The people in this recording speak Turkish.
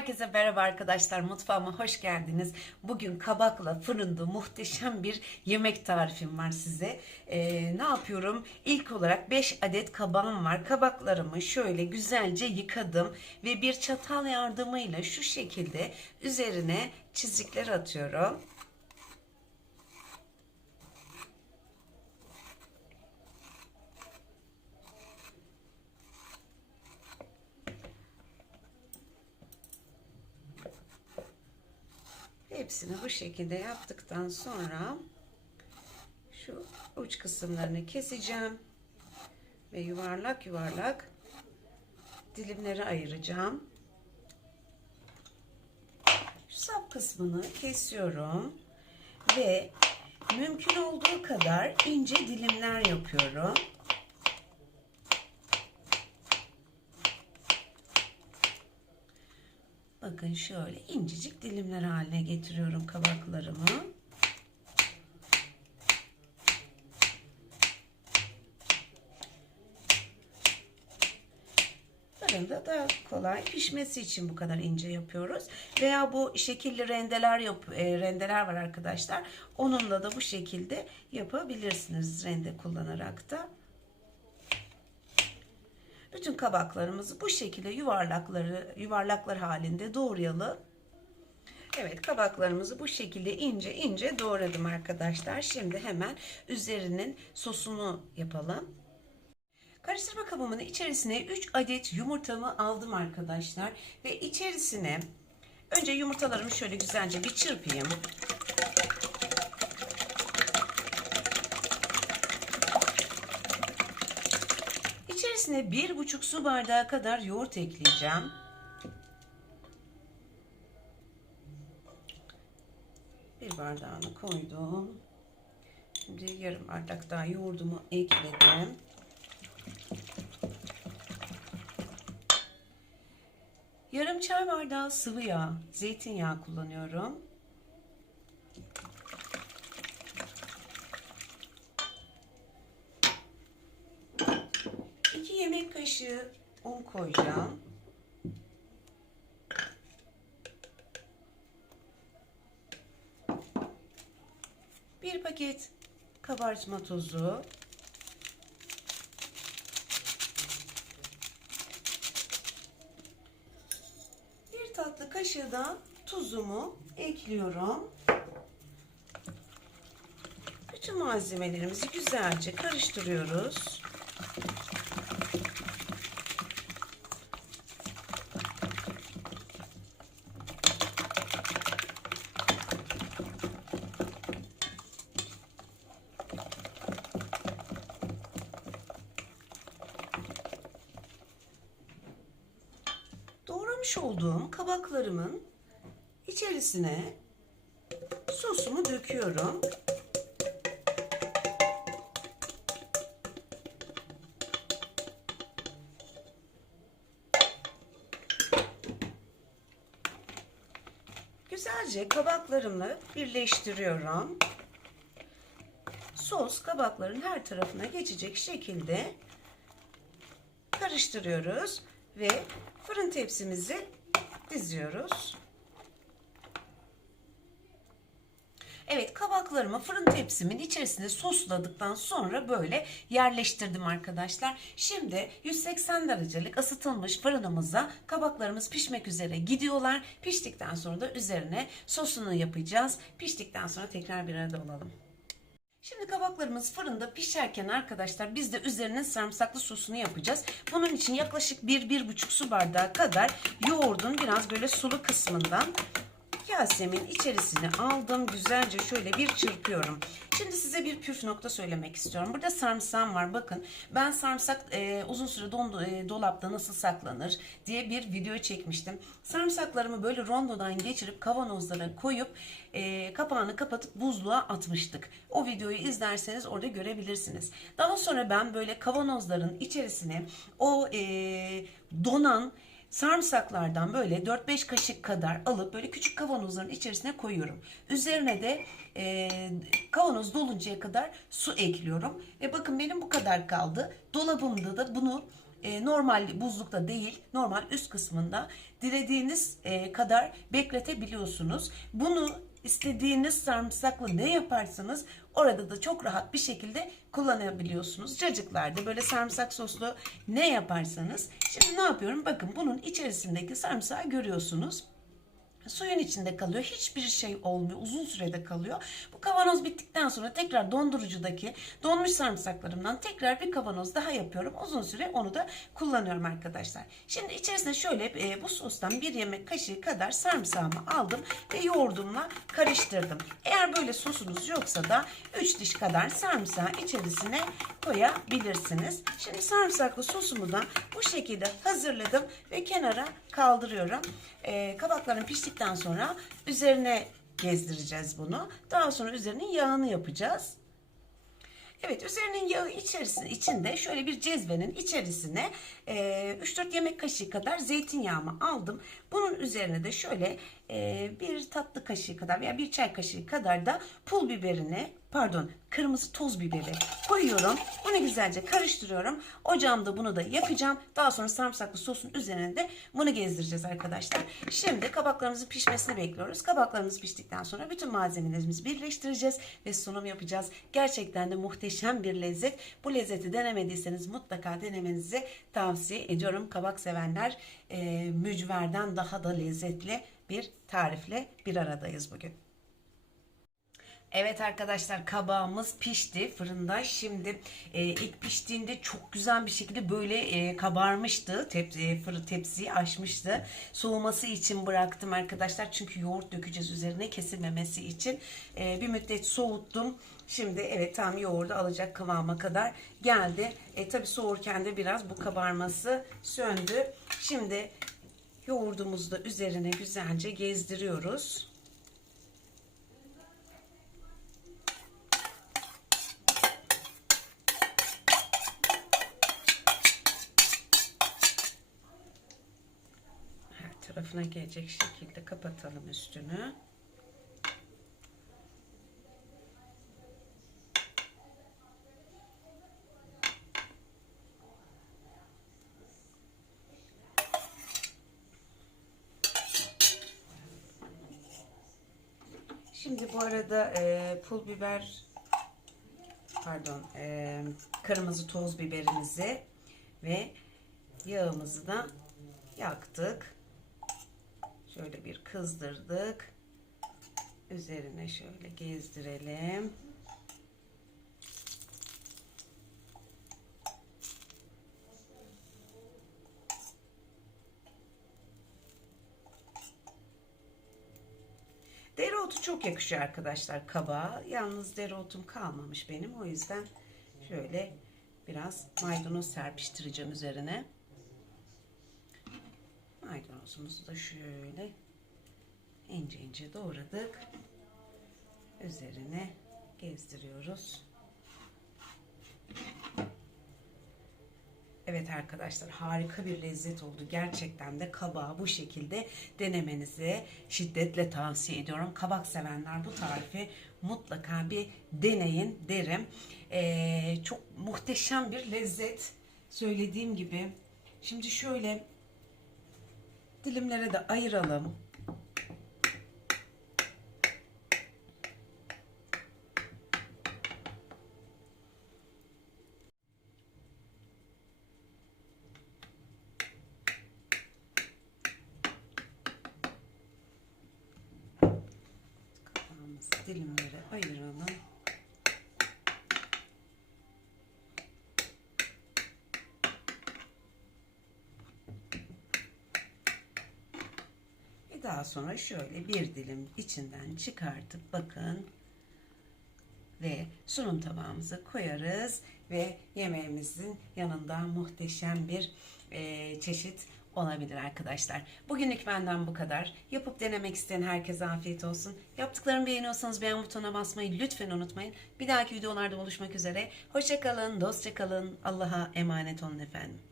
Herkese merhaba arkadaşlar. Mutfağıma hoş geldiniz. Bugün kabakla fırında muhteşem bir yemek tarifim var size. Ee, ne yapıyorum? İlk olarak 5 adet kabağım var. Kabaklarımı şöyle güzelce yıkadım ve bir çatal yardımıyla şu şekilde üzerine çizikler atıyorum. Hepsini bu şekilde yaptıktan sonra şu uç kısımlarını keseceğim ve yuvarlak yuvarlak dilimleri ayıracağım. Şu sap kısmını kesiyorum ve mümkün olduğu kadar ince dilimler yapıyorum. Bakın şöyle incecik dilimler haline getiriyorum kabaklarımı. Fırında da kolay pişmesi için bu kadar ince yapıyoruz. Veya bu şekilli rendeler yap e, rendeler var arkadaşlar. Onunla da bu şekilde yapabilirsiniz rende kullanarak da. Bütün kabaklarımızı bu şekilde yuvarlakları yuvarlaklar halinde doğrayalım. Evet kabaklarımızı bu şekilde ince ince doğradım arkadaşlar. Şimdi hemen üzerinin sosunu yapalım. Karıştırma kabımın içerisine 3 adet yumurtamı aldım arkadaşlar. Ve içerisine önce yumurtalarımı şöyle güzelce bir çırpayım. İçerisine bir buçuk su bardağı kadar yoğurt ekleyeceğim. Bir bardağını koydum. Şimdi yarım bardak daha yoğurdumu ekledim. Yarım çay bardağı sıvı yağ, zeytinyağı kullanıyorum. Yemek kaşığı un koyacağım. Bir paket kabartma tozu. Bir tatlı kaşığı da tuzumu ekliyorum. Bütün malzemelerimizi güzelce karıştırıyoruz. Doğramış olduğum kabaklarımın içerisine sosumu döküyorum. Güzelce kabaklarımı birleştiriyorum. Sos kabakların her tarafına geçecek şekilde karıştırıyoruz ve fırın tepsimizi diziyoruz. Evet kabaklarımı fırın tepsimin içerisine sosladıktan sonra böyle yerleştirdim arkadaşlar. Şimdi 180 derecelik ısıtılmış fırınımıza kabaklarımız pişmek üzere gidiyorlar. Piştikten sonra da üzerine sosunu yapacağız. Piştikten sonra tekrar bir arada olalım. Şimdi kabaklarımız fırında pişerken arkadaşlar biz de üzerine sarımsaklı sosunu yapacağız. Bunun için yaklaşık 1-1,5 su bardağı kadar yoğurdun biraz böyle sulu kısmından kasemin içerisine aldım. Güzelce şöyle bir çırpıyorum. Şimdi size bir püf nokta söylemek istiyorum. Burada sarımsağım var. Bakın ben sarımsak e, uzun süre dondu, e, dolapta nasıl saklanır diye bir video çekmiştim. Sarımsaklarımı böyle rondodan geçirip kavanozlara koyup e, kapağını kapatıp buzluğa atmıştık. O videoyu izlerseniz orada görebilirsiniz. Daha sonra ben böyle kavanozların içerisine o e, donan sarımsaklardan böyle 4-5 kaşık kadar alıp böyle küçük kavanozların içerisine koyuyorum. Üzerine de e, kavanoz doluncaya kadar su ekliyorum. Ve bakın benim bu kadar kaldı. Dolabımda da bunu e, normal buzlukta değil, normal üst kısmında dilediğiniz e, kadar bekletebiliyorsunuz. Bunu istediğiniz sarımsakla ne yaparsanız orada da çok rahat bir şekilde kullanabiliyorsunuz. Cacıklarda böyle sarımsak soslu ne yaparsanız. Şimdi ne yapıyorum? Bakın bunun içerisindeki sarımsağı görüyorsunuz. Suyun içinde kalıyor. Hiçbir şey olmuyor. Uzun sürede kalıyor. Bu kavanoz bittikten sonra tekrar dondurucudaki donmuş sarımsaklarımdan tekrar bir kavanoz daha yapıyorum. Uzun süre onu da kullanıyorum arkadaşlar. Şimdi içerisine şöyle e, bu sostan bir yemek kaşığı kadar sarımsağımı aldım ve yoğurdumla karıştırdım. Eğer böyle sosunuz yoksa da 3 diş kadar sarımsağı içerisine koyabilirsiniz. Şimdi sarımsaklı sosumu da bu şekilde hazırladım ve kenara kaldırıyorum. E, kabakların piştikten sonra üzerine gezdireceğiz bunu. Daha sonra üzerinin yağını yapacağız. Evet üzerinin yağı içerisinde içinde şöyle bir cezvenin içerisine e, 3-4 yemek kaşığı kadar zeytinyağımı aldım. Bunun üzerine de şöyle e, bir tatlı kaşığı kadar veya bir çay kaşığı kadar da pul biberini pardon kırmızı toz biberi koyuyorum. Bunu güzelce karıştırıyorum. Ocağımda bunu da yakacağım. Daha sonra sarımsaklı sosun üzerine de bunu gezdireceğiz arkadaşlar. Şimdi kabaklarımızın pişmesini bekliyoruz. Kabaklarımız piştikten sonra bütün malzemelerimizi birleştireceğiz ve sunum yapacağız. Gerçekten de muhteşem bir lezzet. Bu lezzeti denemediyseniz mutlaka denemenizi tavsiye ediyorum. Kabak sevenler e, mücverden daha da lezzetli bir tarifle bir aradayız bugün. Evet arkadaşlar kabağımız pişti fırında. Şimdi e, ilk piştiğinde çok güzel bir şekilde böyle e, kabarmıştı. Tepsi, fırın tepsiyi açmıştı. Soğuması için bıraktım arkadaşlar. Çünkü yoğurt dökeceğiz üzerine kesilmemesi için. E, bir müddet soğuttum. Şimdi evet tam yoğurdu alacak kıvama kadar geldi. E, tabi soğurken de biraz bu kabarması söndü. Şimdi yoğurdumuzu da üzerine güzelce gezdiriyoruz. her tarafına gelecek şekilde kapatalım üstünü. Şimdi bu arada e, pul biber pardon e, kırmızı toz biberimizi ve yağımızı da yaktık. Şöyle bir kızdırdık. Üzerine şöyle gezdirelim. Dereotu çok yakışıyor arkadaşlar kabağa. Yalnız dereotum kalmamış benim. O yüzden şöyle biraz maydanoz serpiştireceğim üzerine. Maydanozumuzu da şöyle ince ince doğradık. Üzerine gezdiriyoruz. Evet arkadaşlar harika bir lezzet oldu. Gerçekten de kabağı bu şekilde denemenizi şiddetle tavsiye ediyorum. Kabak sevenler bu tarifi mutlaka bir deneyin derim. Ee, çok muhteşem bir lezzet. Söylediğim gibi. Şimdi şöyle dilimlere de ayıralım. Dilimlere ayıralım. Ve daha sonra şöyle bir dilim içinden çıkartıp bakın ve sunum tabağımıza koyarız ve yemeğimizin yanında muhteşem bir e, çeşit olabilir arkadaşlar. Bugünlük benden bu kadar. Yapıp denemek isteyen herkese afiyet olsun. Yaptıklarımı beğeniyorsanız beğen butonuna basmayı lütfen unutmayın. Bir dahaki videolarda buluşmak üzere. Hoşçakalın, dostça kalın. Allah'a emanet olun efendim.